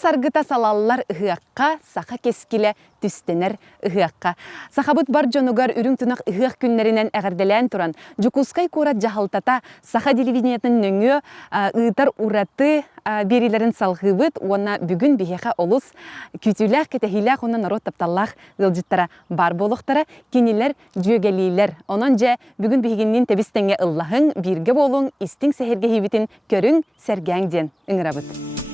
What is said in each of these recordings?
саргыта салаллар ыһыакка, саха кескиле түстенер ыһыакка. Сахабыт бар жонугар үрүң тунак ыһыак күннеринен әгәрделән туран, Жукускай курат жахалтата саха телевидениятын нөңө ыытар ураты берилерин салгыбыт, уонна бүгүн бихеха олус күтүләк кетехиләк онна народ тапталлах ылжыттара бар болуктара кинилер жөгелилер. Онон же бүгүн бихигиннин тебистенге ыллахың бирге болуң истиң сехерге хибитин көрүң сәргәңден ыңырабыт.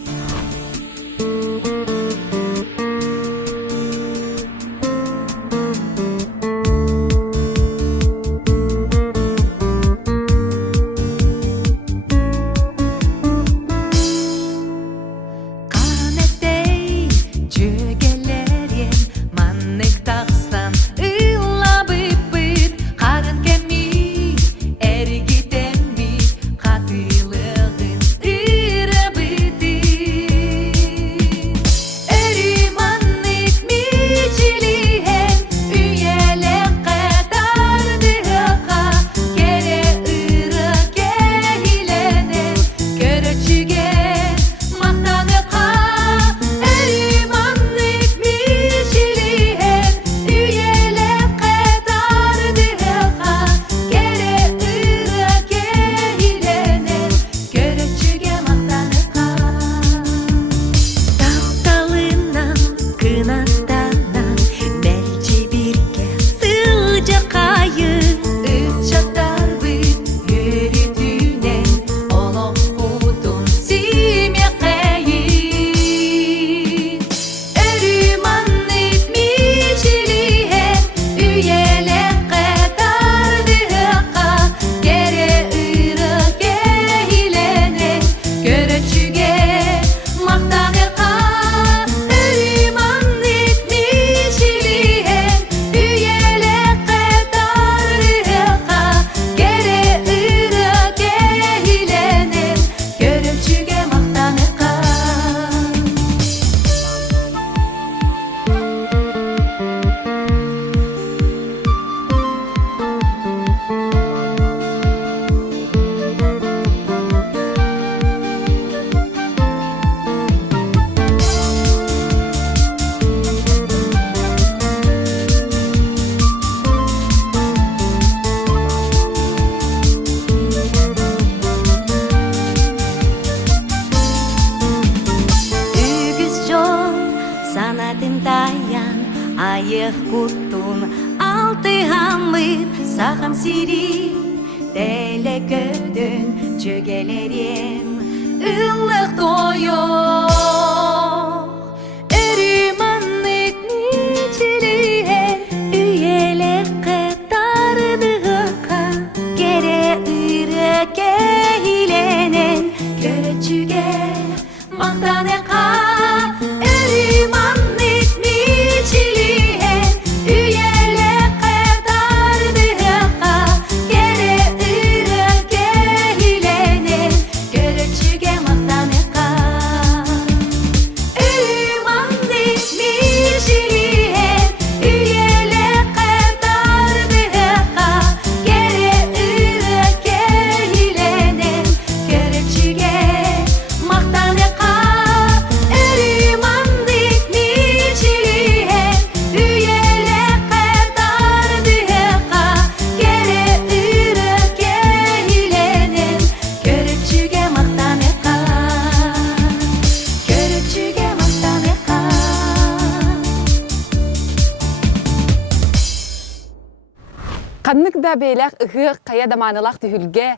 Канныкда бейлах ыхы кая даманылах түхүлге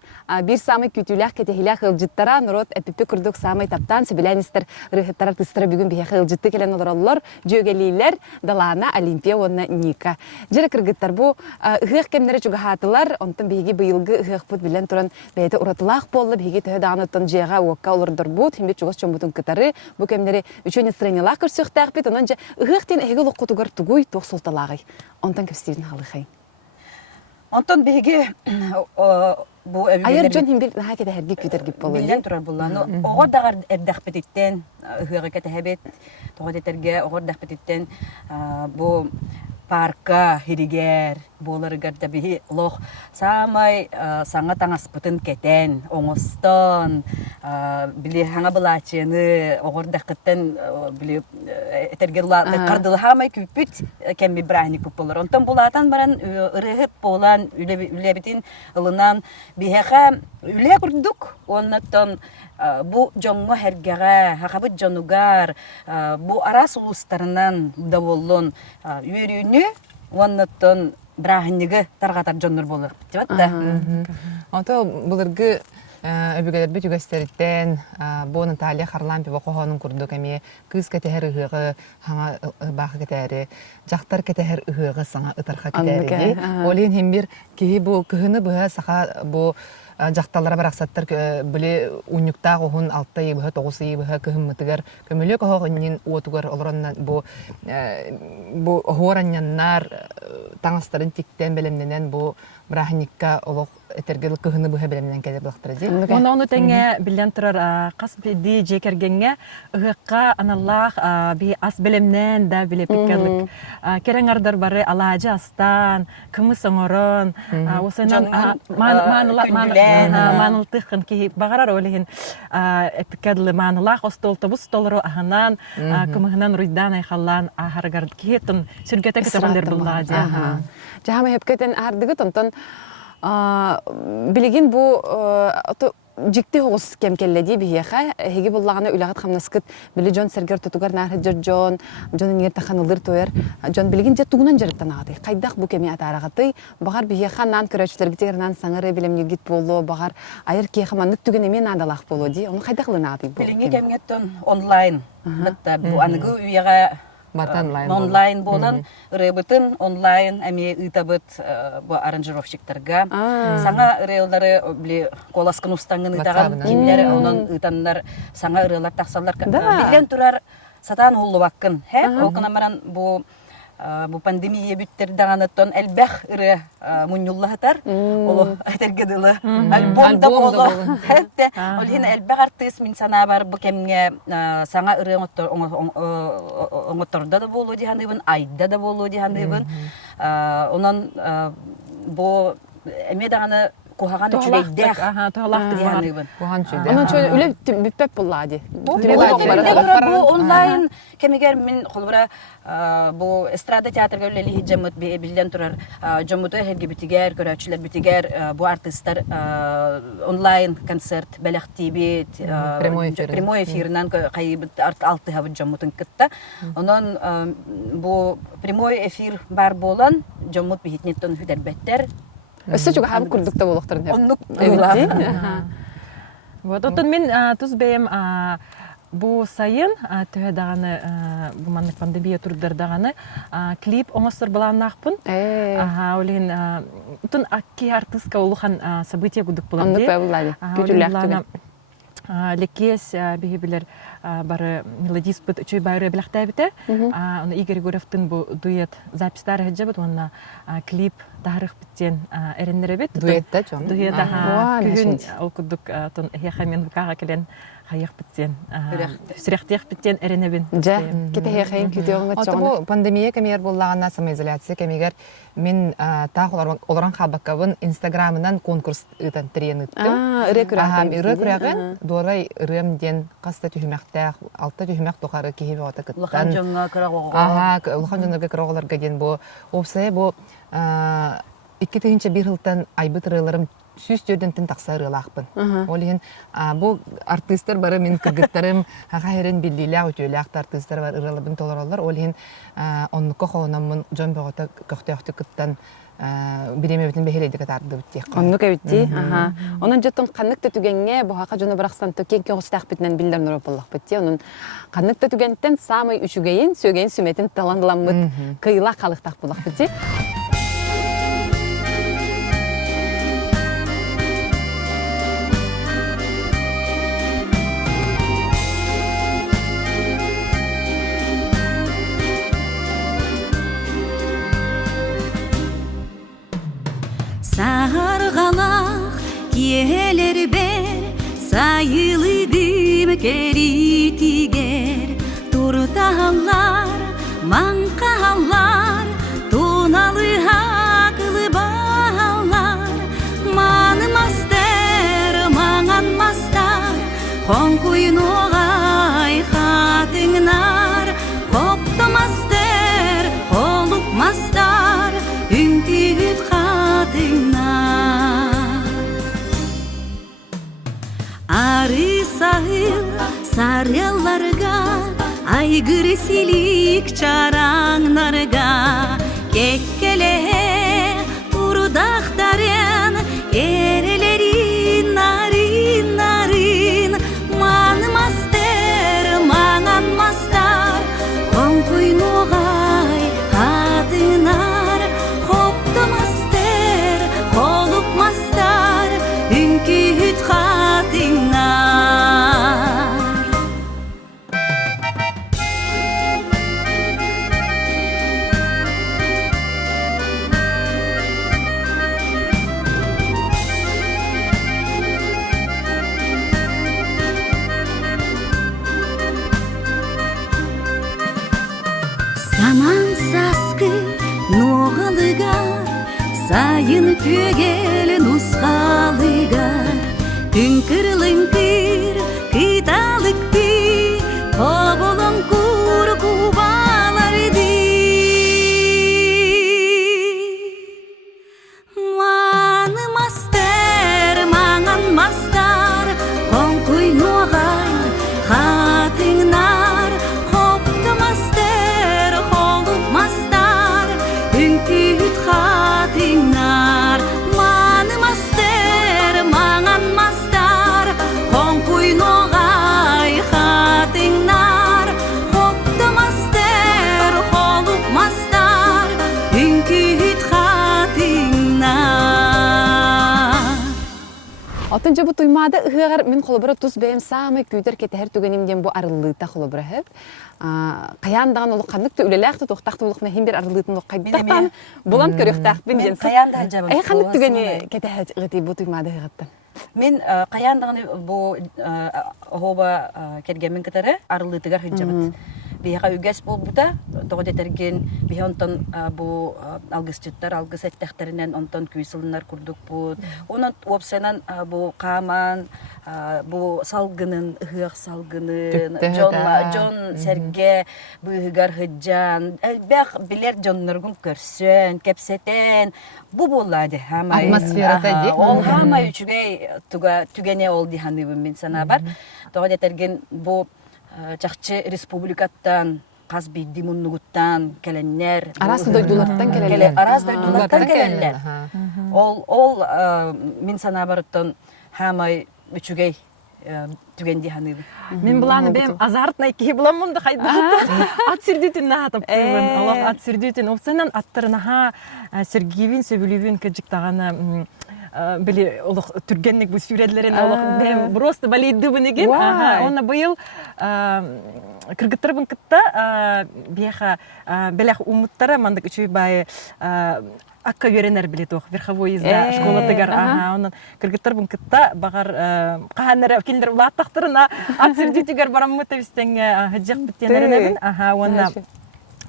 бир самый күтүлях кетехилях ылжыттара народ эпипи курдук самый таптан сибилянистер рыхыттара тыстыра бүгүн бияхы ылжытты келен олороллор жөгелилер Далана Олимпия онна Ника. Жere кыргыттар бу ыхы кемнери чугахатылар онтон биги быйылгы ыхы пут билен туран бейте уратылах болду биги төданыттан жега окка олордор бут химби чугас чомбутун кытары бу кемнери үчөнө стренялах көрсөктак бит онон же ыхыктен эгел окутугар тугуй токсулталагай онтон кепстивин халыхай. Антон беге бу Айыр жон химбир наха кете херги күтергип болу. Билен турар булланы. Огор дагар эддахпетиттен, ыгыга кете хебет, тогодетерге огор дахпетиттен бу парка хиригер боларыгар да бихи лох самай саңа таңаспытын кетен оңостон били хаңа былачыны оғырдақыттан били этергелла кардылхамай күппүт кемби брахни күп болар. Онтон булатан баран ырыгып болан үлебитин ылынан бихеха үле курдук. Оннотон бу жоңго хергеге хакабыт жонугар бу арас улустарынан даволлон үйрүүнү оннотон брахниге таргатар жоннор болор деп атта. Ото булыргы өбүгөлөр бүт үгөстериттен бу Наталья Харлампи бокохонун курдук эми кыз кетер ыгы хаңа бахы кетери жактар кетер ыгы саңа ытарха кетери. Олин хем бир кии бу кыhını быха саха бу жакталара бараксаттар биле унюктаа гохун алттай быха тогусы быха кыhыммытыгар көмөлөк огоннин отугар олоронна бу хораннаннар таңастарын тиктен белемненен бу брахникка олох этергел кыhını быха белемнен келе булактыр ди. Оны теңе билен турар кас биди жекергенге ыгыкка аналлах би ас белемнен да биле пиккерлик кереңардар бары алажы астан кымыс оңорон осынан манылтыхын ки багарар олеген эпиккерлы манылах остолтобус толору аханан кымыгынан руйдан айхаллан ахаргар киетин сүргете кетелер буллади. Жахама хепкетен ардыгы тонтон билигин бу жикти хоғыс кемкелледи бихеха хеги буллагана улагат хамнаскыт били Джон Сергер тутугар нахы Джон Нер таханылыр тоер Джон билигин же тугунан жарыктан агаты кайдак бу кеми атарагаты багар бихеха нан көрөчлөр гитер нан саңыры билемни гит болу багар айыр кехаманнык түген эмен адалах болу ди оны кайдаклы наты бу Билинге кемгеттен онлайн битта бу аныгы үйеге онлайн болан рыбытын онлайн эми ытабыт бу аранжировщиктарга саңа ырылдары били коласкын устаңын ытаган кимлери онун ытаннар саңа ырылар таксалар билен турар сатан хуллубаккын окунамаран бу пандемия бүттер даганаттан элбэх ыры муннуллахатар оло этергедылы альбом да боло хетте олин элбэх артист мин сана бар бу кемге саңа ыры оңотторда да болу дихандыбын айда да болу дихандыбын онан бу эме даганы кохаган үчүлейдэх дихандыбын Onun şöyle öyle büppep bulladı. Бу онлайн кемигер мин холбара бу эстрада театрга өлели хиджамыт билен турар жомуто херге битигер көрөчүлөр битигер бу артисттар онлайн концерт белектибит прямой эфиринен кайбыт алты хабы жомутун кытта онон бу прямой эфир бар болан жомут бихитнеттен хүдербеттер Өсө чуга хам курдукта болуктарын хеп. оннук Вот отон мен туз бем бу сайын төһө даганы бу маннык пандемия турдар даганы клип оңостор баланнакпын. Олин утун акки артистка улухан события гудук болан ди. Күтүләк. Лекес бихибилер бары мелодис бит чөй байры билахтай бите. Аны Игорь Гуревтин бу дуэт запистары хәҗәбет онна клип тарих биттен эреннере бит. Дуэтта жон. Дуэт күн окудук тон яхамен букага келен хаяк биттен. Сүрәхтех биттен эренебин. Жа, кете хәйин күтөңгө Ото бу пандемия кемер буллагана самоизоляция кемигер мен тагылар олоран хабакабын Инстаграмынан конкурс ытан тирен ыттым. Ирекүрәгән дорай ремден каста түһмәктә алта түһмәк тохары киһи ота кыттан. Лахан жонга кырагы. Лахан жонга кырагаларга ген бу опсай бу 2001 жылдан айбыт рыларым сүз төрдентен таксарылакпын. Олин бу артисттер бары мен кыргыттарым хахайрен биллилә үтүләк артисттер бар ырылыбын толоралар. Олин оннука холонамын жон богота көктөктү кыттан биремебитин бехелейди катарды битти. Оннук эбитти. Онун жотун каныкты түгенге бу хака жону бараксан төкен көгөстак битнен билдер нур боллак битти. Онун каныкты түгенттен самый үчүгейин сөгейин сүметин таландыламыт кыйла калыктак боллак битти. Sarğalaq yeler ber sayılıdım keritiger turtahallar mankahallar Sarılarga aygır silik çaranglarga kekkelehe urudaktarın erelerin narin narin manmaster mananmastar konkuynuğay kadınar hoptamaster kolupmastar ünkühüt kadınar. Saman saskı noğalıgar sayın pügel nusqalıgar tünkır lınkır kıtalık pi kobolon kurkubalar di manı master mangan mastar konkuy noğay hatınlar hopta master holup mastar ünküt hatınlar manı master mangan mastar konkuy noğay hatınlar hopta master holup mastar ünküt hatınlar. Отынча бу туймада ыһыгар мен холобура тус бэм самый күйдер кетер түгенимден бу арыллыта холобура хеп. Каяндаган олук каннык төлеләхте тохтакты улукна хим бер арыллытын олук кайдактан булан көрөктак бин Мен ден. каянда жабам. Ай каннык түгени кетер гыти бу туймада ыгыттан. Мен каяндаганы бу хоба кергенмен кетере арылытыгар хыджабыт. Бияга үгәс булбута тогодетерген бихонтон бу алгысчыттар алгыс эттехтеринен онтон күйсылынар курдук бут. Онон опсенан бу каман бу салгынын ыгык салгынын жон серге бу ыгар хыджан элбек билер жонноргун көрсөн кепсетен бу булады хамай Атмосферада ди. ол хамай үчүгей түгене ол диханыбын мен сана бар. Тогодетерген бу Чакчы республикаттан, каз бидди муннугуттан келеннер. Арасы дойдулардан келелер. Арасы дойдулардан келелер. Ол мен сана барыттан хамай үчүгей түгенди ханыбы. Мен буланы бем азартнай ки буламын да кайда. Ат сирдитин на тап кыргын. Аллах ат сирдитин опсанан аттырнаха Сергеевин сөбүлүбүн кыжыктаганы били олох түргенник бу сүретлерин олох бем просто балийды бунеген. Оны быйыл кыргыттырбын кытта бияха белях умуттара мандык үчүй бай акка веренер билет ох верховой изда школа тыгар онун кыргыттырбын кытта багар каханнар киндер улаттактырына ат сирдитигер бараммы табистен хыжак биттенеренебин онна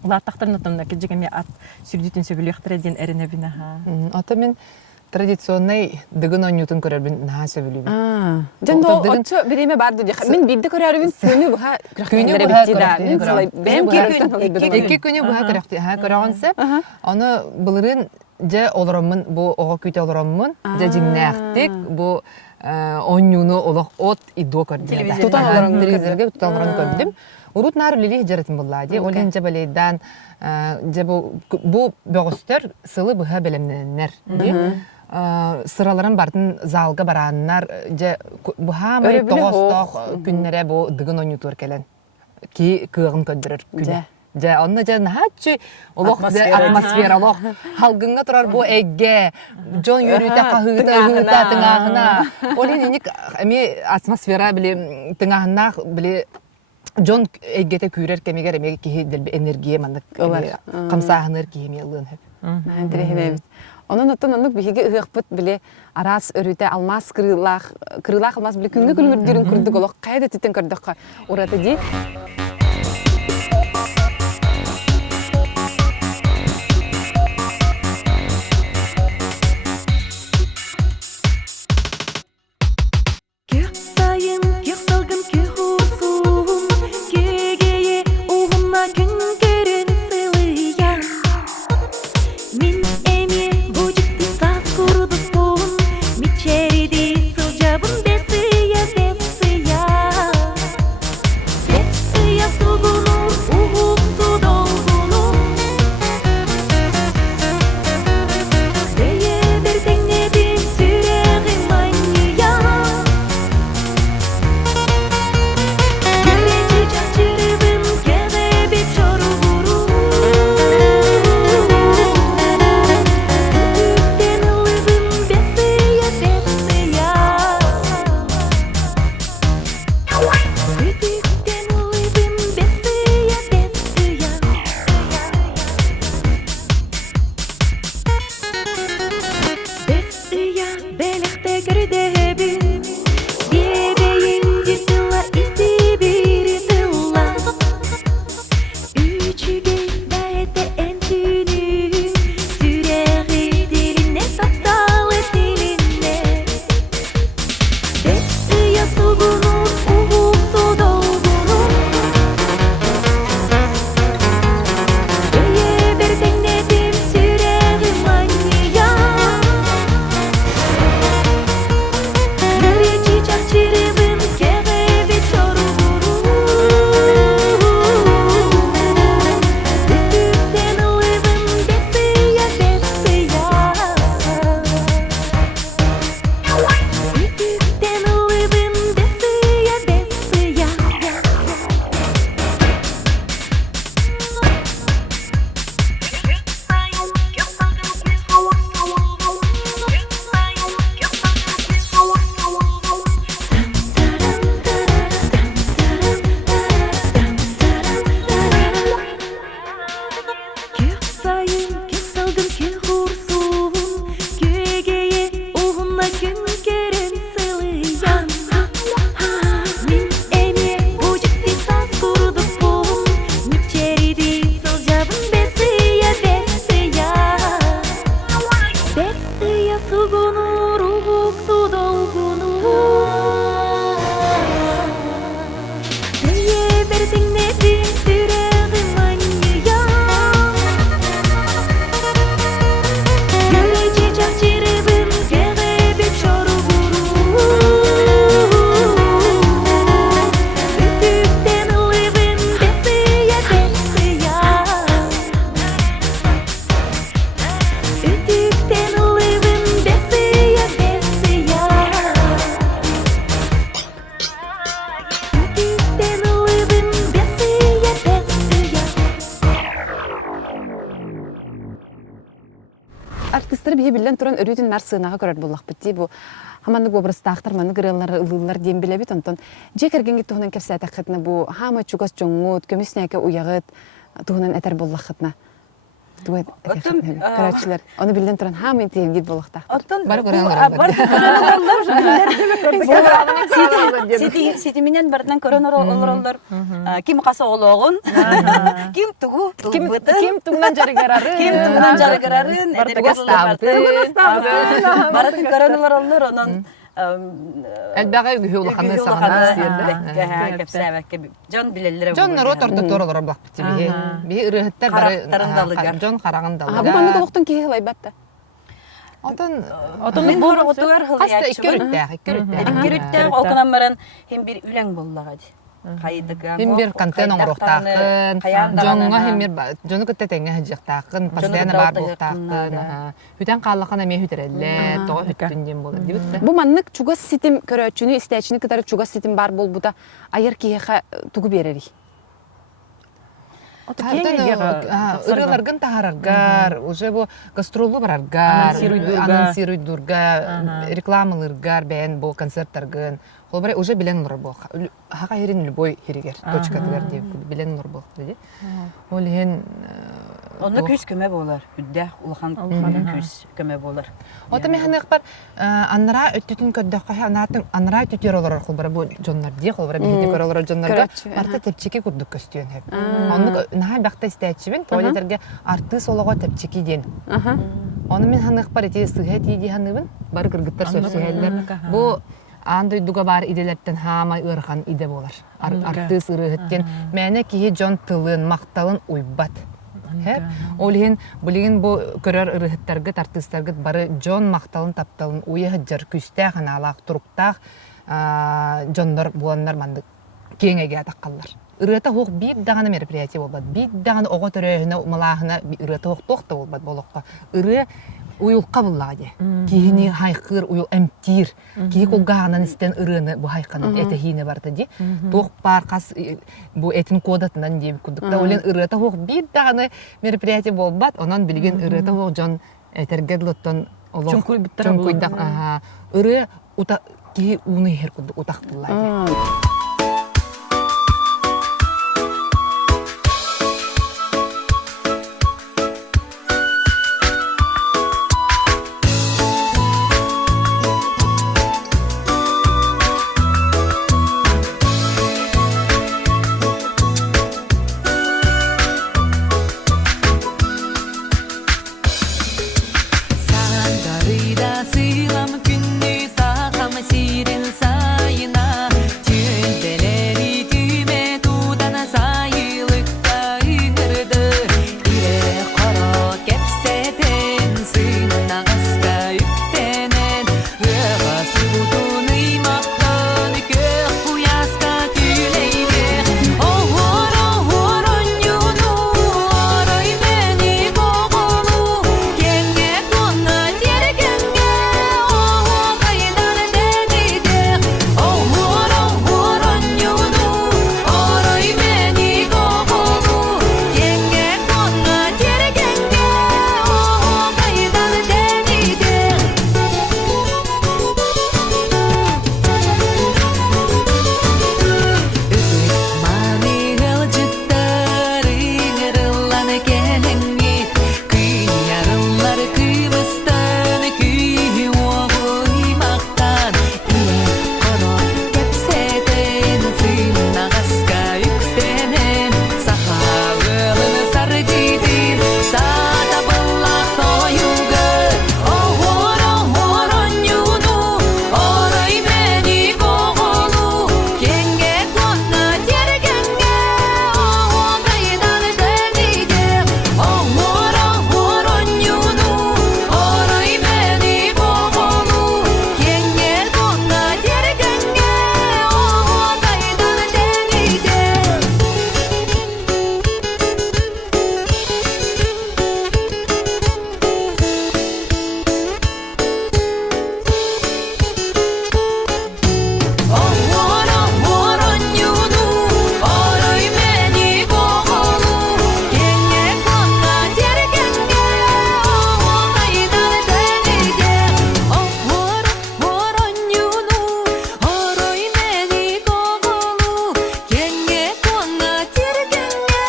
улаттактырын отомна кижигеме ат сирдитин сөбүлүктөр ден эренебин Ата мен традиционный дыгын онютун көрөрбүн наха сөбүлүбүн. Жандо отчо биреме барды дих. Мен бидди көрөрүбүн күнү буга күрөктөр биттида. Мен солай бем Эки күнү буга көрөктү. Көрөгөнсеп, аны былырын же олоромун бу ого күтө олоромун, же жиңнактык бу онюну олох от идо көрдүм. Тутан олорон телевизорге тутан олорон көрдүм. Урут нар лили жаратым буллади. Олен же балейдан же бу бөгөстөр сылы буга белемненер. Сыраларын бардын залга бараннар же бу хамы тогосток күннере бу дыгын онютур келен. Ки кыгын көндүрөр күнө. Же онна же нахачы олох атмосфералох халгынга турар бу эгге жон йөрүтө кахыта тыңагына. Олен эник эми атмосфера биле тыңагына биле жон эггете күрер кемегер эми ки энергия мандык камсаахныр кийме ылын хеп. Onun otun onluk bihige ıgıqpıt bile aras örüte almaz kırılaq almaz bile küngü külmürdürün kurduk olaq qayda tüten kurduk orada di. Küçüge bäte en tünü Süreği diline tatlı diline Besya sugunun uğuktu dolgunun Öye bir dennedim süreği manya Yürü çiçek çırpın kerevi çoruburu Ütükten ılıvın besya besya Ütükten ılıvın besya besya Kök sayın, kök salgın, kök hursun Kögeye oğunla gün keren sılıyan Min ene bocukti saz kurduk bol Müçeridi sıljabın besya besya Besya sugunu ruhuktu dolgunu Neye verdin nedir süreği manya Gülü çiçek çırpın kerevi çoruburu Ütükten ılıvın besya besya Ütükten ılıvın besya besya Ütükten ılıvın besya besya Артисттер бие билен туран өрүтүн нар сыынага көрөр буллак бити бу хаманны гобрастаахтар манны гырыллар ылылар дем билебит онтон же кергенге туһунан кепсәтә хытны бу хама чугас жоңгут көмүснәке уягыт туһунан этер буллак хытна тует Оттон, карачылар оны билен туран хама интегит буллакта Оттон Бар көрәңләр бар. Сити менен бардан көрөнөр олорлор. Ким касы ологун, ким тугу, ким тугунан жарыгарары ким тугунан жарыгарарын, баратын көрөнөр олор онон Әлбәгә үгүлханы сагына кепсәбәкке жон билелләре. Жон народ орта торалар бак бити бие. Бие ирехтер Карактарын далыгар. Жон караган бу далыгар. манны голоктон кие лайбатта Отон Мен бор отугар каста хылыячы. иккөрүттә. Кирүттә окунан баран хем бир үләң буллагы. Кайдыган. Хим бир контен оңрохтакын, жонга хим бир жону көттө теңе хажыктакын, постоянно бар бултакын. Хүтен каллакана ме хүтерелле, тоо хүттүн дем болду дибитте. бу маннык чугас ситим көрөчүнү истечини кытары чугас ситим бар болбута аяр киеха тугу берери Ырыларгын тахараргар, уже бу гастролу бараргар, анонсируйдурга, рекламалыргар, бәен бу концерттаргын. Ол bare уже билен нур бул. Хага херин любой херигер, точкатыгар деп билен нур бул диди. Ол ен Онда күз көмө болар. Үддә улхан күз көмө болар. Ота механик бар аннара өттүтүн көддөккө анатын аннара түтөр олор кул бар бу жоннар ди кул бар бихите көр олор жоннарга марта тепчеки курдук көстүн хеп. Онны наа бакта истечибин туалеттерге арты солого тепчеки ден. Оны мен ханык бар эти сыга тиди ханыбын бар кыргыттар сөпсүгәлләр. Бу андай дуга бар иделерден хама ырхан иде болар. Арты сырыгыттен мәне кие жон тылын макталын уйбат. Олин булигин бу көрөр ырыхыттаргы артисттаргы бары жон макталын тапталын уя жар күстә ханалак туруктак жоннор буланнар манды кеңеге таккаллар. Ырыта хок бит даганы мероприятие болбат. Бит даганы ого төрөһүнө малахына ырыта хок токто болбат болохка. Ыры уюлка буллади. Кини хайкыр уюл эмтир. Ки колганан истен ырыны бу хайканы этехине барды ди. Ток паркас бу этин кодатынан дип кудукта олен ырыта хок бит даганы мероприятие болбат. Онан билген ырыта хок жон этергедлоттон олох. Чонкуйда ыры ута ки уны хер кудук утактылар. келеңи кыярылар кыбыстан күй оғуймақтан қоро кепсетен сынағасқа үксенен сахауылын сардидин сада быллақ тойуғы оғоронюну орой мени боғолу кенге конна тергенге оғайдан тениде оғоронюну орой мени боғолу кенге конна тергенге оғайдан тениде оғоронюну орой мени боғолу кенге конна тергенге оғайдан тениде оғоронюну орой мени боғолу кенге конна тергенге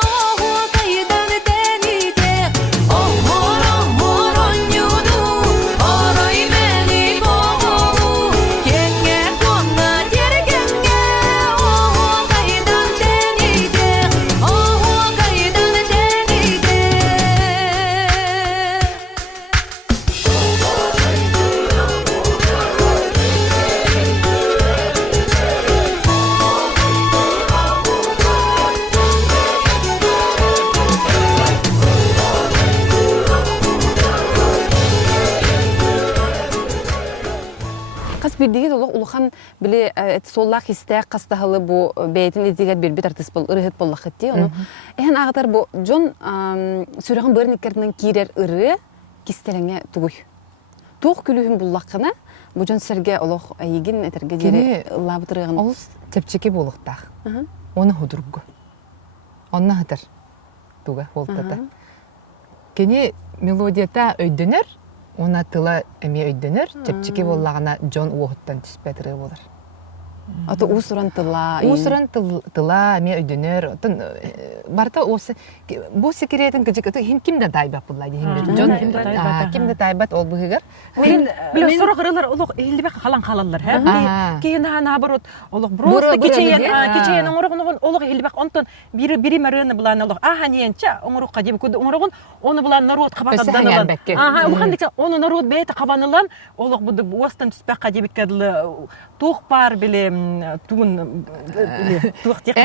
оғайдан тениде оғоронюну орой мени боғолу кенге конна тергенге оғайдан тениде оғайдан тениде Қас бірдеген улахан біле соллақ истәк қастағылы бұ бәйтін етігер бербет артыс бол, ұрығыт боллақ етті. Әйін ағатар бұ жон сүріғын бөрініккерінің кейрер ұры кестеліңе тұғый. Тоқ күлігін бұллаққына бұ жон сәрге олық әйігін әтерге дері лабытырығын. Олыс тепчеке болықтақ. Оны худургу. Онна хатар. Туга болтата. Кені мелодията өйдөнөр, она тыла эме өйдөнөр, тепчеке боллагана жон уохуттан түспәтірі болар. Аты усуран тыла. Усуран тыла эме өйдөнөр. Барта осы бу секретин кыжык кимде тайбак буллайды. Жон кимде тайбат ол бугар. Биле сорогырылар улук элдибек халан халалар, ха. Кейін наоборот, улук просто кечен оңорогон улук элдибек онтон бири марыны булан улук. Аха ненче оңорукка жеп күдү оңорогон, оны булан народ кабакадан. Аха, улхан дече оны народ бейте кабанылан, улук буду остан түспекка жеп кадылы тух бар биле туун тух тек.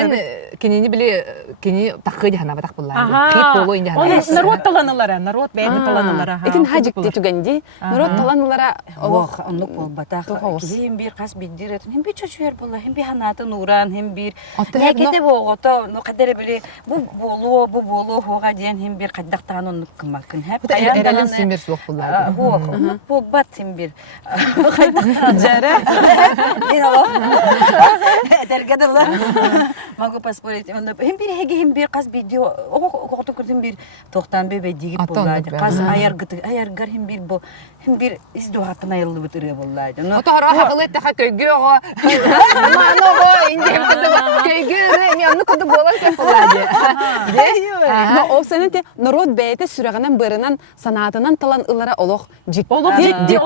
Кенени биле кени такыды хана батак буллайды. Кип боло инде хана. Оны народ таланылар, народ бейте таланылар. Этин хажикте түгенди. Народ таланылара Ох, онлук болбатах. Кем бир кас биддирет. Хем би чөчөр болла, хем би ханаты нуран, хем бир. Якете богото, ну кадере биле бу болу хога ден хем бир каддактан онлук кымакын. Хеп Эрелен симир сук буллайды. Ох, болбат хем бир. Каддактан жара. Динало. Дергедалла. Могу поспорить. Хем бир хеге хем бир кас видео. Ого көрдүм бир токтан бебе дигип боллайды. Кас аяргар хем бир бу хем бир издуатын айылы бүтүрө боллайды. Ото ара хакылы та көйгөгө. Маного инде көйгөрө мен аны куду болан сеп булады. Но опсенете народ бейте сүрәгенен бырынан санатынан талан ылара олох жик. Олох Жик жик.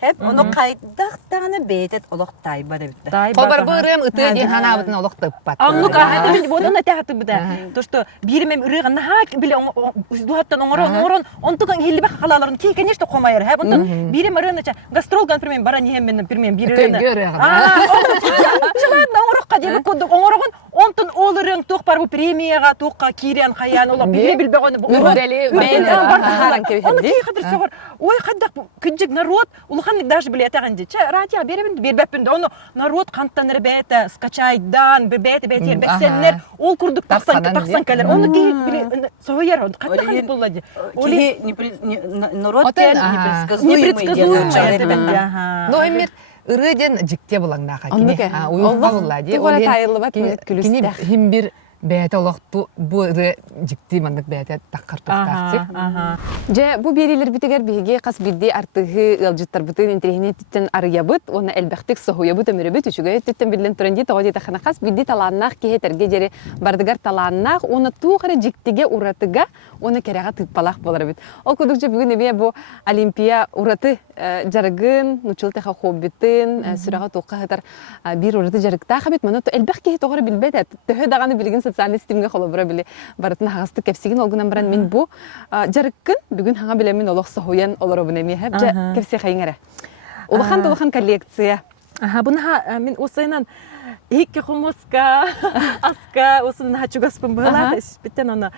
Hep onu kaydıktağını beytet olaq tayba da bitti. Колбар бырым ыты ден ханабытын олоктуп бат. Аннука хатым бодона тахты биде. То что биримем үрегэн нахак биле уздуаттан оңорон онтуган хилбек халаларын ки конечно комайыр. Хэ бунтан бирим арыныча гастролган примем баран хеммен примем бирин. Чылан оңорокка жебек кодук оңорогон онтун олырың тук бар бу премияга тукка кирен хаян ола бире билбегөн бу Модели харан кебехди. Хадыр согор. Ой кадак күнжик народ улхан даже биле тагынды. Радио беребин бербеппин. Оны народ канттан ребята скачайдан бебете бетер бексеннер ол курдук таксан келер. Оны ки биле сояр кадак буллади. Оли народ непредсказуемый. Но эмир ырыден жикте булаңнака кини. Уйулга буллади. Ол тайылы бат күлүстә. Хим бир бәйте олоқту бу жикти мандык бәйте таққар тоқтақчы. Же бу берилер битигер биге кас бидди артыгы ылжыттар бутын интерехине титтен арыябыт, оны элбәхтик соһуябыт өмөрөбүт үчүгө титтен билен туренди тоҕо тахана кас бидди талааннах кеһетерге жери бардыгар талааннах, оны туухары жиктиге уратыга, оны керега тыппалах болар бит. Ол кудукча бүгүн эбе бу Олимпия ураты жарыгын, нучултеха хоббитин, сүрага тоққахатар бир ураты жарыктаха бит, мана элбәх кеһе тоҕора билбет, төһө даганы билген социаль системге холобура биле барытын хагасты кепсигин олгунан баран мен бу жарыккын бүгүн хаңа билемин олох соһуян олоробун эми хеп же кепсе хайыңара. Улахан коллекция. Буна мен осайнан икки хумуска аска усын хачугаспын бала биттен оны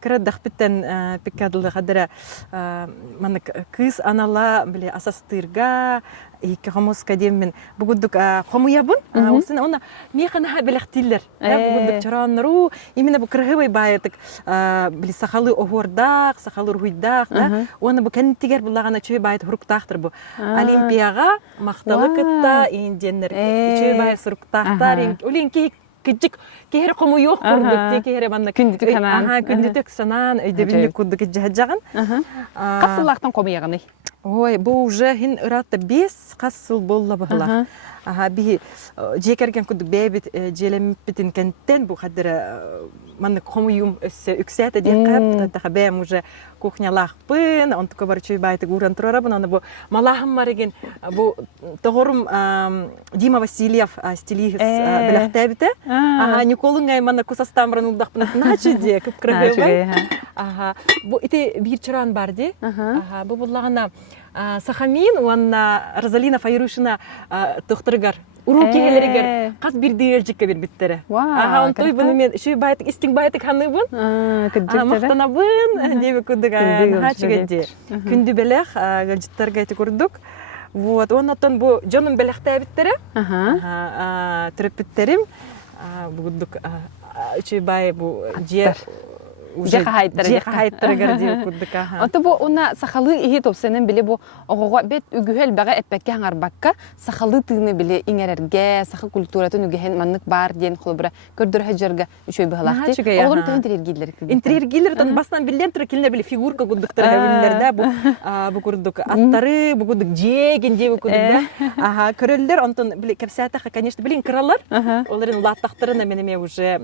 кырадах биттен пикадылы хадыра мана кыз анала биле асастырга икки хумуска деммен бугудук хомуябын усын оны механа белехтиллер бугудук чаранру именно бу кыргыбай байытык биле сахалы огордак сахалы руйдак да оны бу кентигер булагана чөй байыт хуруктактыр бу Олимпияга макталы кытта инденер чөй байы суруктактар улин кичик кехер кому yok курдук кехер банна күндүтүк санаан күндүтүк санаан өйдөбүлүк курдук жаган касыллактан комуяганы. ой бу уже хин ырата 5 касыл болла была би жекерген курдук бебит желемпитин кенттен бу хадыра манны комуюм үксәтә дикәп та бем уже кухнялахпын онтко барчы байтык уран турарабын аны бу малахым мареген бу тогорум Дима Васильев стилист беләхтәбите Николунгай мана кусастамран улдахпын начы де күп кыргыбын бу ите бир чыран бар ди бу буллагана Сахамин уанна Розалина Файрушина тохтыргар уруки хелеригер кас бир диэлжикке бир биттери. Он той буну мен шүй байтык истиң байтык ханыбын. Мактанабын деби кудук хачыгеди. Күндү белех галжыттарга айты курдук. Вот, оннотон бу жонун белехте биттери. Трепиттерим бугудук шүй бай бу же Жека хайттарыгар деп курдук. Ото бу уна сахалы ихи топсенен биле бу огого бет үгүһел бага эппекке хаңарбакка сахалы тыны биле иңерерге сахы культуратын үгүһен маннык бар ден холбура көрдөр хаҗарга үчөй бахалакты. Олор төнтер гиллер. Интерьер гиллерден бастан билен тура килне биле фигурка курдуктар билердә бу курдук аттары бу курдук жеген деп курдук. Көрөлдөр онтон биле кепсәтә конечно билин кралар. Оларын латтактарына менеме уже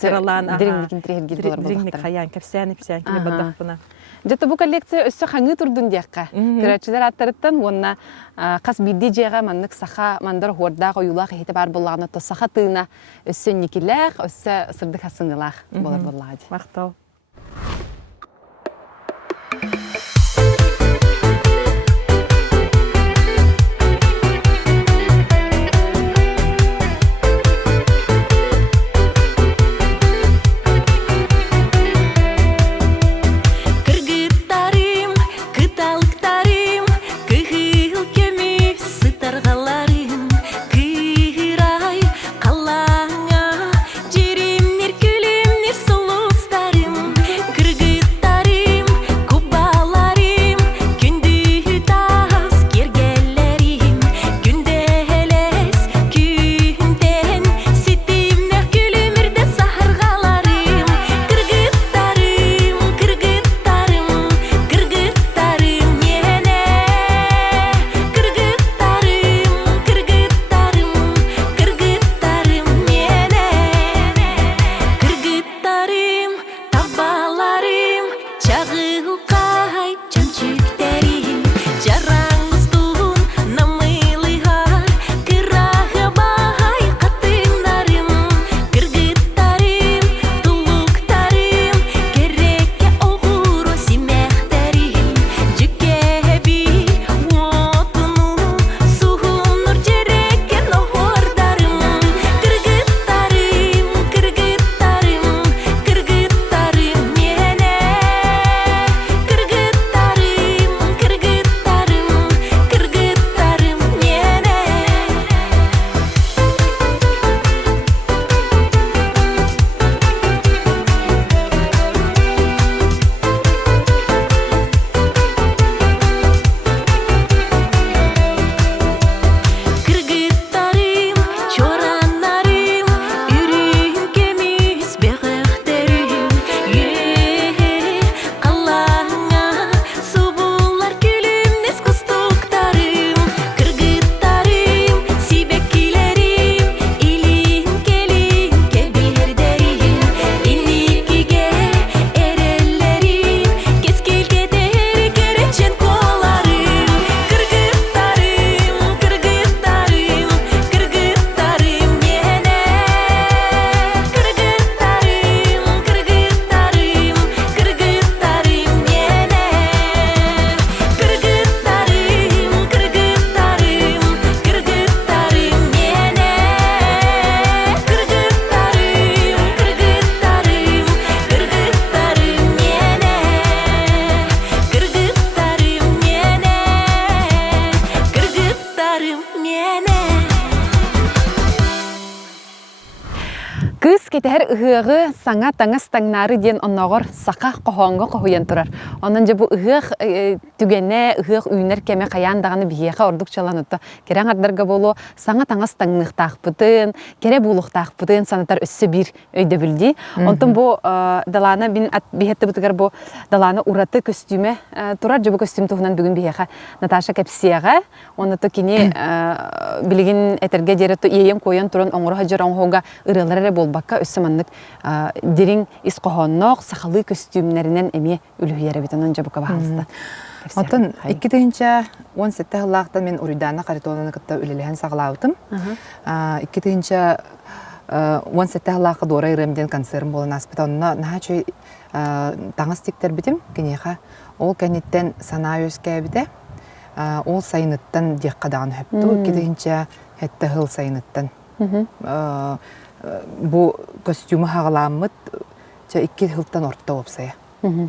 кралан. Диринник интерьер гиллер болар. Хаян кепсәне киле бадахпына. Жата бу коллекция өссө хаңы турдун дияққа. Көрәчілер аттарыттан, онна қас бидді жеға маннык саха мандар хордақ ойулақ ехеті бар болағына то саха тыына өссө никиләқ, өссө сырдық асыңылақ болар болады. Мақтау. Jirimnir külimnir sulu starım кетер ыгы саңа таңас таңнары ден онногор сака кохонго кохуян турар. Онан же бу ыгы түгене ыгы үйнер кеме каян даганы бияха ордук чаланытта. Керен ардарга болу саңа таңас таңныктакпытын, кере булуктакпытын санатар өссө бир өйдө билди. Онтон бу даланы бин бихетте бутгар бу даланы ураты костюме турар же бу костюм тугунан бүгүн бияха Наташа Кепсияга оното кини билигин этерге жеретто ием коян туран оңро хажыр оңга ырылары болбакка өссөманнык дерин искохоннок сахалы костюмнеринен эми үлүхере битен жабы кабаста. Отон 2017 жыллактан мен Уридана Каритонаны кытта үлелеген саглаутым. 2017 жыллакка дора иремден концерн болон аспитонна нахачы таңас тиктер битим кенеха ол кенеттен санаа өскәбите ол сайыныттан деккадаган хөптү 2017 хетте хыл сайыныттан бу костюмы хагаламмыт 2 хылтан ортта опсая. Бу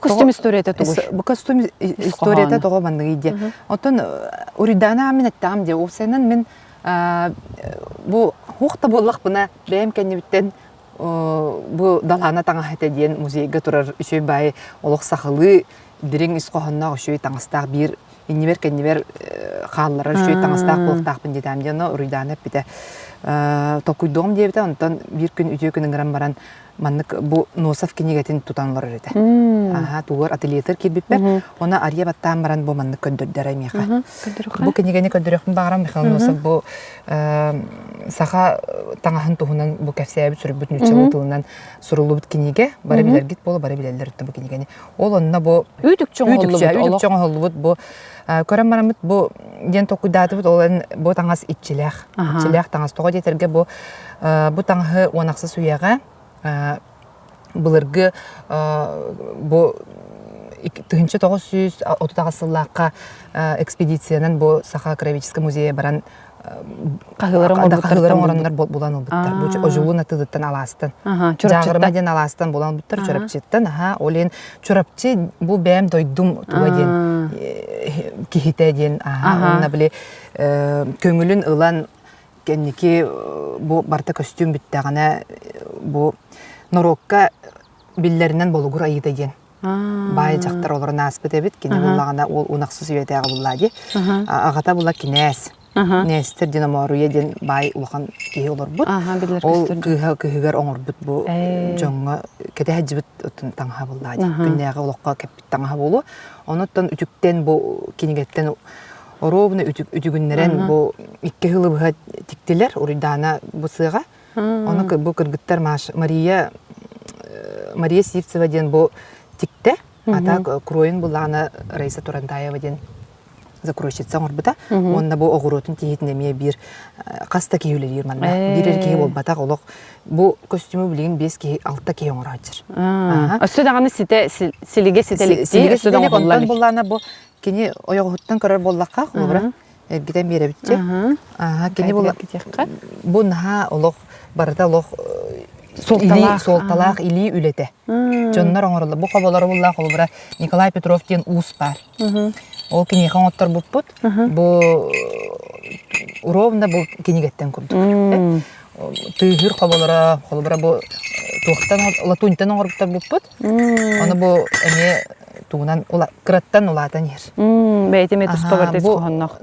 костюм историята тугуш. Бу костюм историята того мандыйди. Отон Уридана мен аттам де опсайнан мен бу хукта боллак бuna бем кенебиттен бу далана таңа хетеден музейге турар үшөй бай олох сахылы дирин искохонна үшөй таңастак бир иннибер кеннибер хааллары үшөй таңастак болуктакпын дедам жана Уридана бите токуйдом дебите онтон бир күн үтө күнүн грам баран маннык бу носов кинегетин тутанлар эте. Тугар ательетер кибиппер. Она ария баттан баран бу маннык көндөрдөрө меха. Бу кинегени көндөрөкмүн багарам мехал носов бу саха таңаһын туһунан бу кәфсәбе сүрүп бүтүнчө тылынан сурулубут кинеге бары билер гит болу бары билерлер бу кинегени. Ол онна бу Үтүк чоң холлубут бу көрөм барамыт бу ден токуйдатыбыт ол бу таңас итчилек. Итчилек таңас тога жетерге бу таңы онаксы суяга Булыргы бу 1930 сыллакка экспедициянан бу Саха Краеведческий музейе баран кахыларын ораннар булан улбуттар. Бу ожулун атыдыттан аластан. Жагырмаден аластан булан буттар чорапчыттан. Олен чорапчы бу бәм дойдум туаден кихитеден. Онна биле көңүлүн ылан кенники бу барта костюм биттагана бу норокка биллеринен болгур айыдеген. Бай жактар олорун аспыт эбит, кини буллагана ол унаксыз үйетеги буллади. Агата була кинес. Нестер динамору еден бай улахан кии олорбут. Ол кыгыр оңорбут бу жоңга кете хаджыбыт таңха буллади. Күннеги улакка кеппит таңха болу. Онуттан үтүктен бу кинигеттен Оробны үтүгүннерен бу 2 хылы быга тиктилер Уридана бу сыга. Оны бу кыргыттар Мария Сивцева ден бу тикте. Ата кроин булана Раиса Турантаева ден закройщица орбута. Онна бу огуротун тиетине ме бир каста кийүүлер манда. Бирер кий болбата олок бу костюму билген 5 кий 6 кий оңорачыр. Өсө даганы силиге сителикти. Булана бу кини оягыттан көрөр боллакка улбара гитен беребитчи. Кини бу наха олох барда олох солталак или үлете. Жоннор оңорлы бу кабалары булла улбара Николай Петров кен ус бар. Ол кини хаңоттор буппут. Бу уровна бу кинигеттен курдук. Тыгыр кабалары улбара бу тохтан латунтан оңорбуттар буппут. Аны бу эме тугунан кыраттан улатан ер. Бәйтеме туспа барды искохоннок.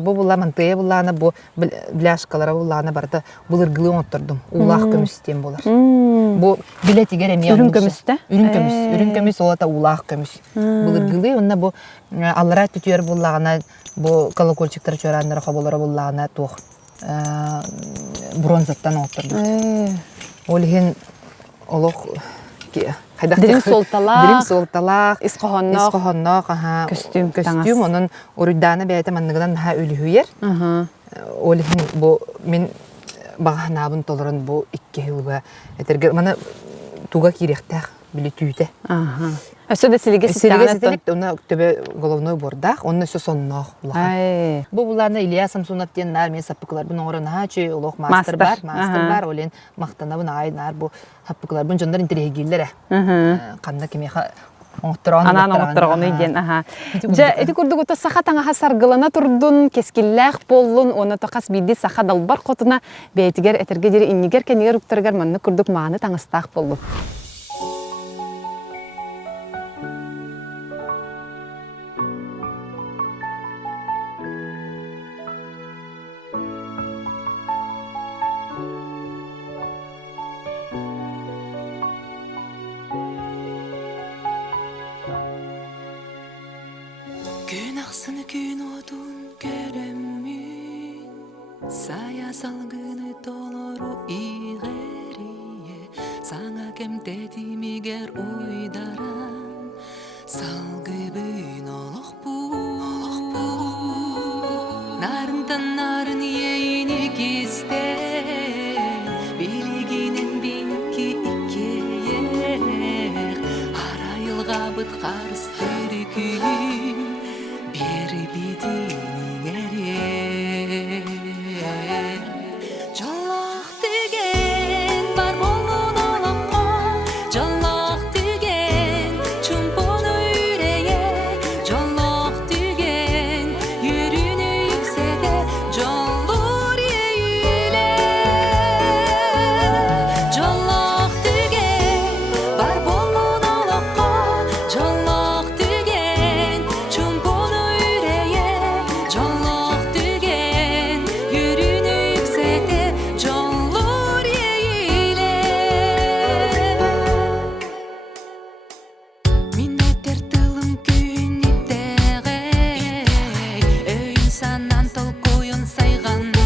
Бу була мантыя булана бу бляшкалара булана барда булыргылы оттурдум. Улах көмүстен болар. Бу билетигер эме үрүн көмүстө. Үрүн көмүс олата улах көмүс. Булыргылы онна бу аллара түтөр буллагана бу колокольчиктер чөраннары хаболары буллагана тух бронзаттан оттурду. Олген олох Дирим солталак, искохоннок, костюм, онун Уридана бәйті манныгынан наха өліхүйер. Олихин бу мен бағанабын толырын бу 2 жылға әтергер. Мана туға керектәк білі түйті. Өсі де сіліге сітелік, оны төбе головной бордақ, оны өсі соннақ ұлақан. Бұл бұланы Илья Самсунов деннар, мен саппықылар бұн оғырын ачы, олық мастер бар, олен мақтана бұн айынар, бұл саппықылар бұн жондар интерегейлер. Қанда кемеға Анан оңоттыргону иден, аха. Жа, эти курдугута саха таңаха саргылана турдун, кескиллах боллун, оны токас биди саха далбар котуна бейтигер, этерге жери иннигер, кенигер уктаргар манны курдук мааны таңыстақ боллун. Gün aksını gün odun göremmin Saya salgını doloru iğeriye Sana kem dedimi ger uydaran Salgıbın oluq bu Narından narın yeyini gizde Bilginin binki ikeye Harayılga bıt karıstırı gün Beri bidinin erer Jolloq деген бар болун олоққа Jolloq деген чумпон үйрeye Jolloq деген юрүнү yüksede Jolлор eyle Jolloq деген бар болун олоққа Jolloq деген чумпон үйрeye Jolloq деген юрүнү yüksede Jolлор eyle Minnetter tılım künnittege Öyn sanan tol koyun sayganlı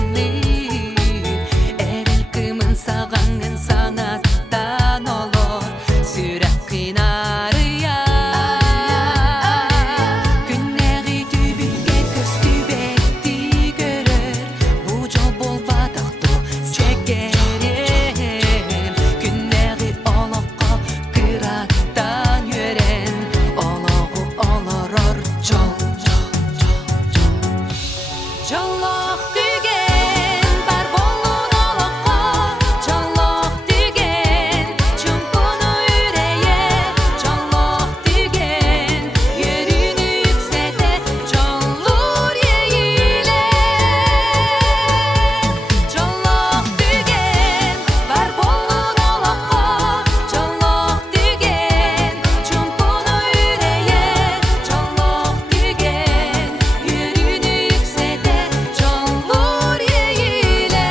Eril kımın sağangın sanattan olur Sürek kınarıya Günleri tübükke köz tübekti görür Bu jol bolbadaktı çekerim Günleri oloqqa kırattan yören Oloğu oloror jol Jolloq деген бар болун олоққа Jolloq деген чумпон үйрeye Jolloq деген юрүнү yüksede Jolлор eyle Jolloq деген бар болун олоққа Jolloq деген чумпон үйрeye Jolloq деген юрүнү yüksede Jolлор eyle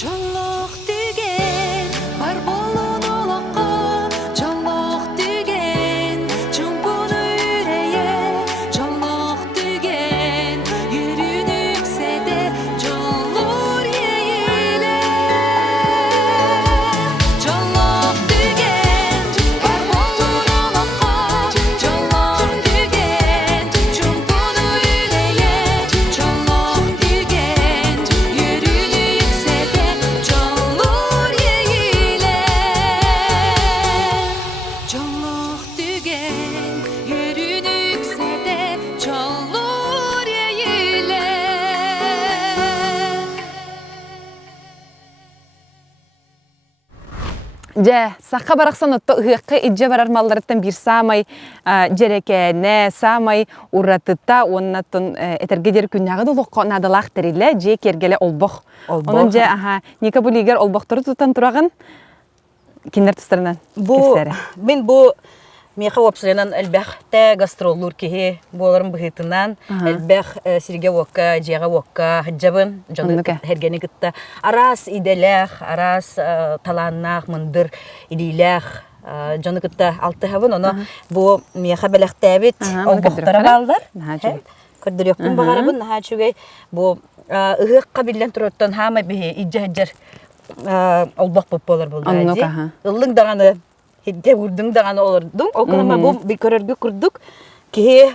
Jolloq деген бар болун олоққа Jolloq деген чумпон үйрeye Jolloq деген юрүнү yüksede Jolлор eyle Jolloq деген бар болун олоққа Jolloq деген чумпон үйрeye Jolloq деген юрүнү yüksede Jolлор eyle Jolloq деген юрүнү yüksede Jolлор eyle Жа, саққа барақсан отто ұйыққа иджа барар малларыттан бір самай жерекене, самай уратытта, оннаттын этергедер күннағы долуққа надалақ тәрелі, же кергелі олбоқ. Onun же, ника бұл егер олбоқтыры тұтан тұрағын, кендер тұстарынан кестері. Мен бу меха опсынан элбәхтә гастроллур кеһе боларым быһытынан элбәх сирге вокка жега вокка хаҗабын жаны хергени кытта арас иделәх арас таланнах мындыр идиләх жаны кытта алтыһабын оны бу меха беләхтәбит олбохтара балдар көрдөрөкпүн багарабын наһачугай бу ыгык кабиллен тураттан хама бихи иҗҗәҗәр олбох болар булды ди ыллың даганы Hidde vurdum da ana olurdum. O kadar bu bir körerge kurduk ki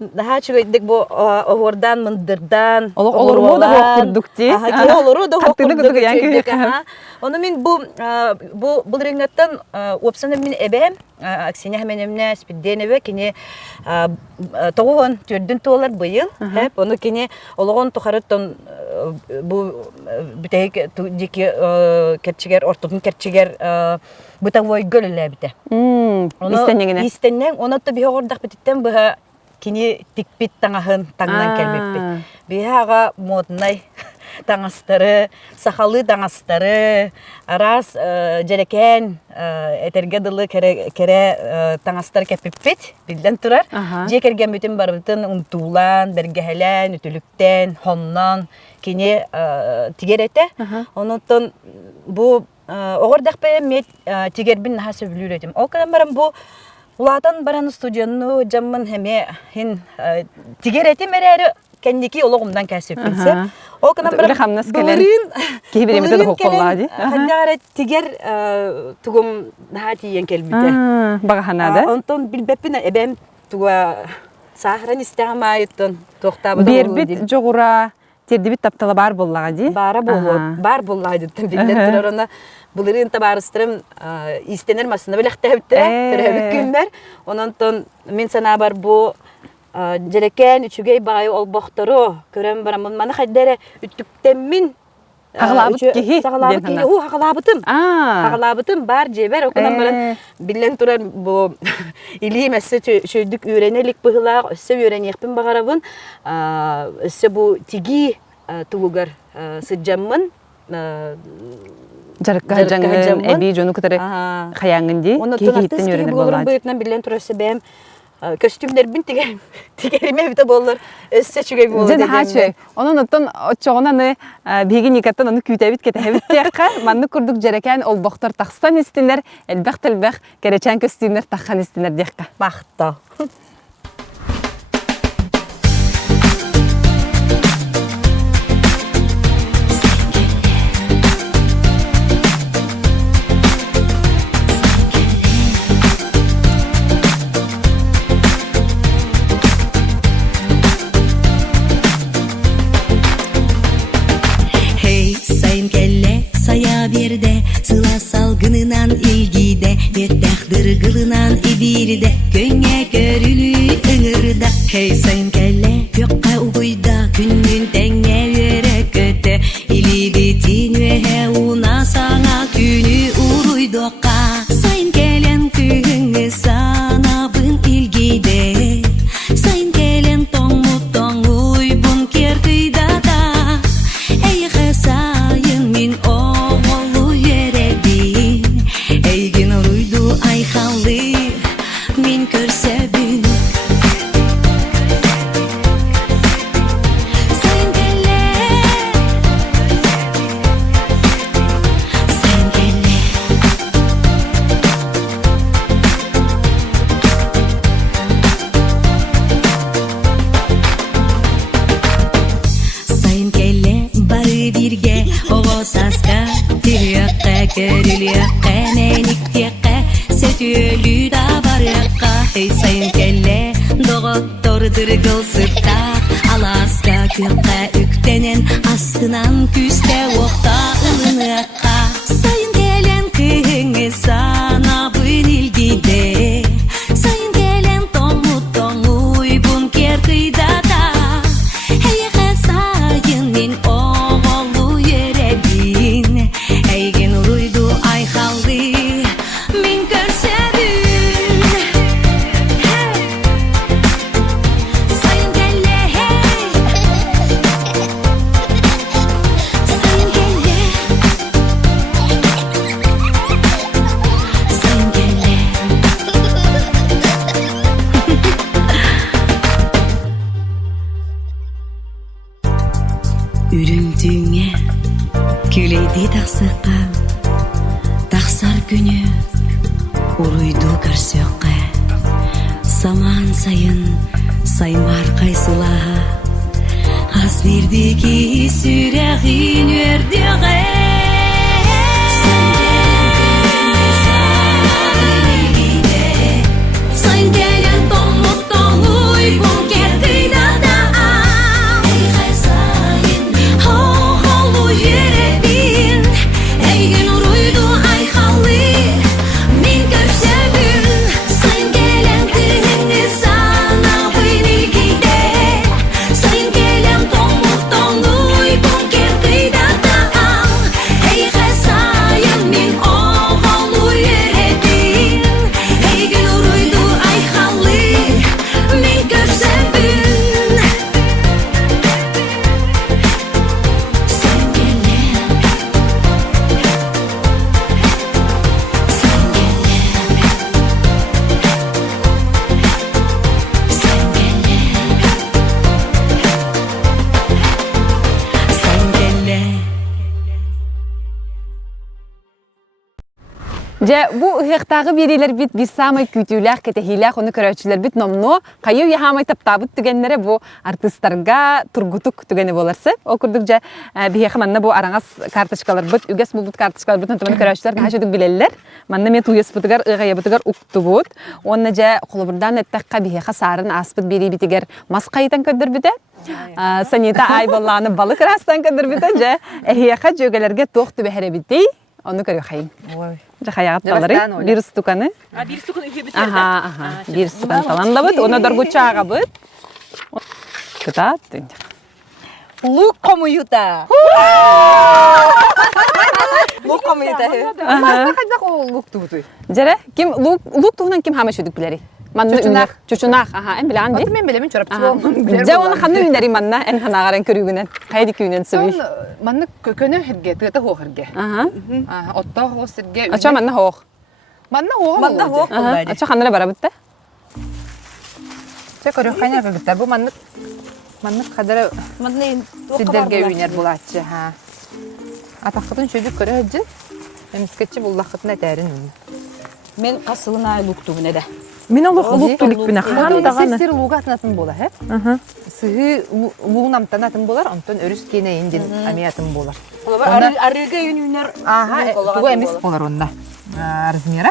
daha çöydük bu ordan mındırdan. Olur mu da okurduk di? Aha, ki olur da Kattını okurduk. gıdık yan köy. Onu min bu ringattan opsana min ebem aksine hemen emne spiddeneve kini toğun türdün toğlar bıyıl. Hep onu kini oloğun toğarıttan bu biteyik diki kerçiger ortadın kerçiger butan voy gölüle bite. İstenengine. İstenen onu da bir ordak bititten bu kini tikbit tangahın tangdan kelbeppi. Bir haga modnay tangastары, сахалы таңастары, арас жерекен этергедылы кере таңастар кепиппет, билден турар. Жекерген бүтін барбытын ұмтулан, бергехелен, үтіліктен, хоннан, кене тигерете. Онуттан bu оғырдақ бәйім мет тигербін наға сөбілер едім. Ол кәден барам bu Улатан баран студияны жаммын хеме хин тигеретим әрі кендики олоғымдан кәсіппенсе. Ол кәден барам бұлырын келен хандағары тигер тұғым наға тиен келбіде. Бағаханады? Онтон білбеппін әбәм тұға сахран істеғам айыттын тоқтабыды. Бербіт жоғыра тердебіт таптала бар боллаға ди? Бар боллаға деттім. Білден тұрар оны бұлырын табарыстырым истенер масына біліқті әбіттірі, түрәбіт күнбер. Онантон мен сана бар бұл жерекен үчігей бағай ол боқтыру. Көрем барамын маны қайдары үттіктен мен Ағылабыт кехи? Ағылабытым бар жебер. Оқынан баран білден тұрар бұл илейім әсі шөйдік үйренелік бұғылақ, өсі үйренекпін бағарабын. Өсі бұл тиги туғығар sıcamın Жарыққа жаңын әбей жону күтірі қаяңын де кейхеттен өрінер болады. Бұйытынан білен тұрасы бәйім костюмдер бін тигериме біті болыр, өссе чүгей болыр дедем. Жен хачы, onun оттан отчоғынаны бейген екаттан оны күйтәбіт кетәбіт тияққа, манны күрдік жарекен ол боқтар тақстан істінер, әлбәқ-тәлбәқ керечен костюмдер таққан істінер деққа. Бақта. Берде, сыла салгынынан илгиде, еттәхдір гылынан ибирде, көнгә көрілі ыңырда. Хей сайын кәлі, көкқа угуйда, күннің тәңе өре көті, илі бетін өе уна саңа күні уруйдоққа. Сайын кәлен күңі санабын илгиде, сайын кәлен тоң-мұттоң уйбын кертыйдата, әйіғі сайын min min körsebin Sayın gelle Sayın gelle Sayın gelle barı birge Oğo saska Tüyakka körülüyakka Menikdiyakka Sötüölü da barıqqa Ey sayın kelle Doğottordur gılsıqta Alaska köqqa üktenen Astınan küste oqta ılınıqqa Sayın gelen kıyını sana bın ilgide Sayın gelen toңu uybun kerkıydata Eyge sayın min oğolu yerebin Eygen uruydu ay haldı min körsebin Sayın gelle hey Sayın gelle Sayın gelle Ürüldüğüne Küleydi taqsıqqa Taqsar günü Uruydu karşıqqa Saman sayın Saymar qaysılaha Az verdi ki süreğin ördeğe Sayın gelen toңu uybun ker Же бу ыхтагы берилер бит bir самый күтүләк кетехиләк оны көрәчләр бит номно кайы яһамай таптабыт дигәннәре бу артистларга тургутук дигәне буларсы. Окурдук же бихе манна бу араңас карточкалар бит үгәс булбут карточкалар бит томны көрәчләр нәҗәдик биләлләр. Манна ме туйс бутыгар ыгая бутыгар уктубут. Онна же кулыбырдан әттәккә бихе сарын аспыт бери битигер маскайтан көдер бите. Санита ай балланы балык растан көдер бите же. Эхиха жөгәләргә тохты бәһәре бите. Onu görüyor hayım. Жахаят талары, bir стуканы. Bir стукан үйге бітер. Ага. Bir стукан falan da бит, onu доргучаға бит. Кыта тün. Лук комуюта. Лук комуюта. Кайда ол лукту бутуй. Жere, ким лук туһунан ким хамы шүдүк билери? Манны Чучунах. Чучунах, ага, эм билан ди. Аты мен белемен чорап чуам. Же оны ханны үнери манна, эн ханагарын көрүгүнөн. Кайды күнөн сөй. Манны көкөнө хирге, тыта хо хирге. Ага. Отто хо сирге. Ача манна хоох. Манна хо. Манда хуак Ага. буллайды. Ача ханнара бара битте. Че көрө кайна битер. Бу манны кадары Мандны сидерге үйнер булатчы, ха. Атакытын чөжүк көрө жы. Эмискетчи буллакытына тәрин. мен касылына лукту неде. Мен лук тулик бина хан даганы. Сир луга атынатын бола, хэ? Сыгы лугун амтанатын болар, онтон өрүс кене индин амиятын болар. Арыга үйнер. Ага, тугу эмис болар онда. Размера.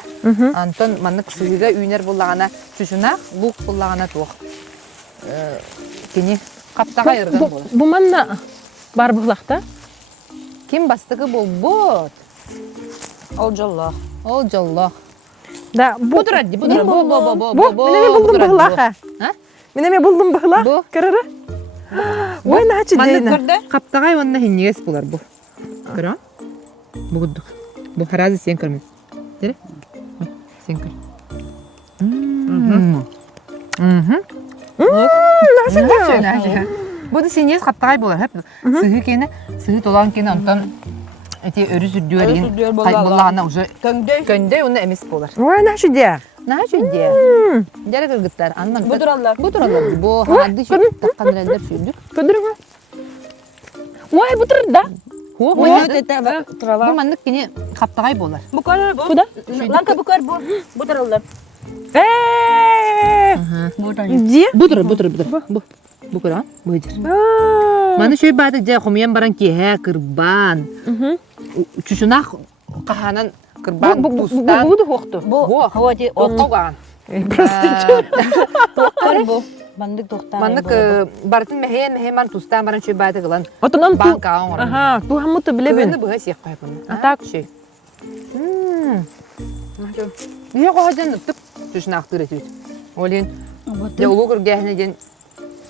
Антон маннык сыгыга үйнер буллагана чучуна, лук буллагана тук. Кини каптага ырган болар. Бу манна бар булакта. Ким бастыгы болбот? Ол жолло. Ол жолло. Да, бу Будурадди, будурадди. Бу. Менеме булдым булака. Ha? Менеме булдым була. Бу. Көрөрө. Ой, начы Маннык дейна. көрдө? Каптага онда хиннигес булар бу. Көрө? Бугудук. Бу харазы сен көрмө. Дере? Сен көр. Бу да сенес каптагай болар хеп. Сыгы кене, сыгы толан кене онтон эти өрү сүрдүөр ген кайбуллагана уже көндө уну эмес болар. Ой, начы де. На жөнде. Дәрі кыргыттар. Анман. Будураллар. Будураллар. Бу ханады шүрдүк таккан рендер шүрдүк. Көдөргө. Ой, бутыр да. Хо, Бу бу маннык кене каптагай болар. Букар бу. Куда? Ланка букар бу. Будураллар. Де? Будур. Бу. Бу кора. Бу жер. Маны шөй бады же хомиян баран кеһе кырбан. Чучунах каханан кырбан тустан. Бу хокту. Бу хавати Оккоган. Букар бу. Мандык тохта. Маннык бартын мехен тустан баран шөй бады кылан. Отонан ту. Банка оңор. Ага, ту хамыты билебин. Көбүнү буга сиек кайпын. Атак. Шөй. Бия кохажан туп чучунах тыры. Олин. Я улуг кыргәһне ден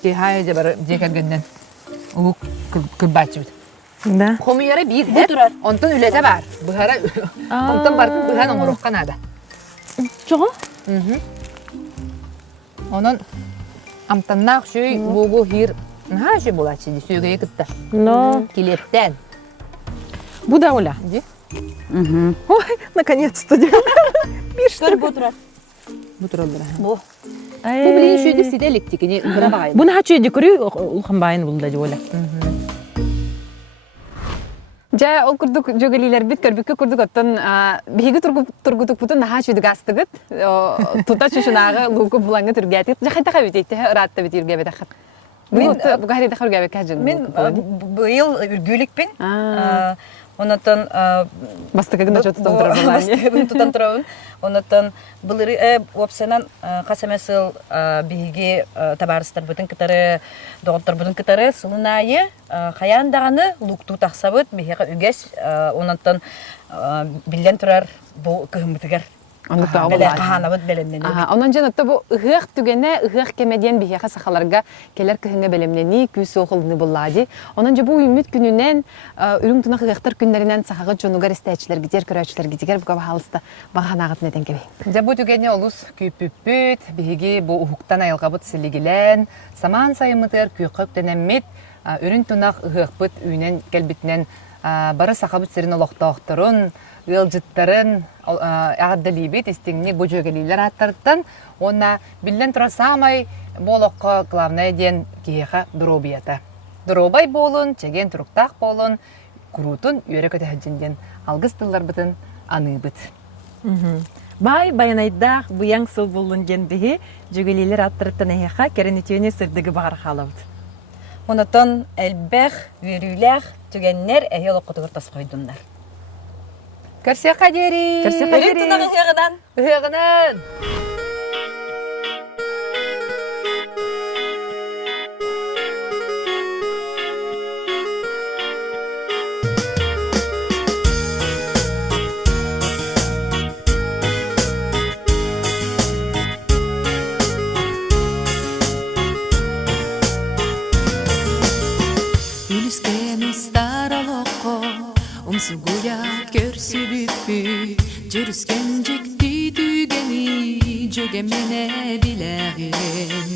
кеһае же бар жекергенден. Улуг кырбачы бит. Да. Хомияры бир хеп. Онтон үлете бар. Бухара. Онтон бартын бухан оңороккан ада. Чого? Онон амтаннак шөй бугу хир. Ха шөй булачы ди сүйгө екитте. Но. Килептен. Бу да оля. Ди. Ой, наконец-то. Көр будурат. Бу туралдыр. Бу. Бу билин шөйдү сиделиктикини кырабагай. Буны хачы де көрү улхамбайын булда де оля. Жа ол курдук жөгөлилер бит көрбүккө курдук оттон биги тургутук бутун наха чүдүк астыгыт. Тута чүшүнагы луку булаңы түргәтик. Жа кайта кабитте ыратта бит ирге бетахат. Бу гариде хөргәбек кажын. Мен быйыл үргүлүкпен. Онотон бастыгына жотутан турар булаңы. Тутан турабын. Онотон былыры опсенан касамесыл биги табарыстар бүтүн кытары, доктор бүтүн кытары сылынайы хаяндаганы лукту таксабыт бихега үгес онотон билен турар бу кыгымытыгар. Аны та Беле каханабыт белемнени. Онан жана бу ыгык түгене ыгык кемеден бихега сахаларга келер кыгыңа белемнени күсү окылны буллади. Онан же бу үмүт күнүнөн үрүң тунак ыгыктар күннәреннән сахага жонугар истәчләр гидер көрәчләр гидер бу халыста баганагыт неден кеби. Же бу түгене олус күпүппүт, биги бу ухуктан айылгабыт силигилен, саман сайымытыр күкөктенеммит, үрүн тунак ыгыкпыт үйнен келбитнен бары сахабыт сирин олоктоохторун, ылжыттарын ағаддалибет истиңни бу жөгелилер аттарттан, онна билен тура самай болохко главная ден киеха дробията. Дробай болун, чеген туруктак болун, курутун үйрө көтөһөжүнден алгыс тыллар бытын аныбыт. Бай баянайдақ бұяң сыл болын ген бігі жүгелейлер аттырыптан әйеқа керен үтіуіне сырдығы бағар қалауды. Онотон әлбәқ, верүләқ, түгеннер әйел оқытығыр тас қойдыңдар. Көрсеқа дери. Көрсеқа дери. Үрін тұнағы ғығыдан. Үһеғінен. Үліскен ұстар алоққа Умсугуят көрсүбүппү Жүрүскен жикти түгени Жөгемене билегин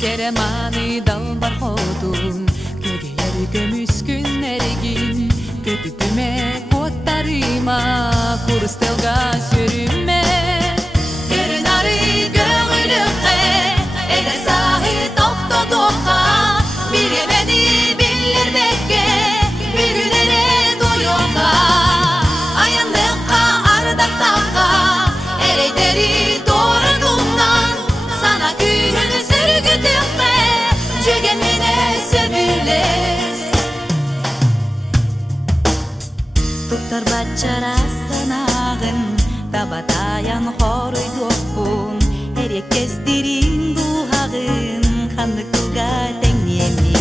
Кереманы далбар ходун Көгелери көмүскүн эригин Көтүпүме коттарыма Курстелга сөрүмме Көрүнары көгүлүкке Эле сахи токтодокка Биремени билирбекке Бүгүнере доюнга Аянлыкка ардактакка Эрейтери тордумдан Сана күйүнү сөргүтүкке Жөгемине сөбүлес Туктар бачара санагын Табатаян хоройдокпун Эреккестерин духагын Хандыкылга теңнеми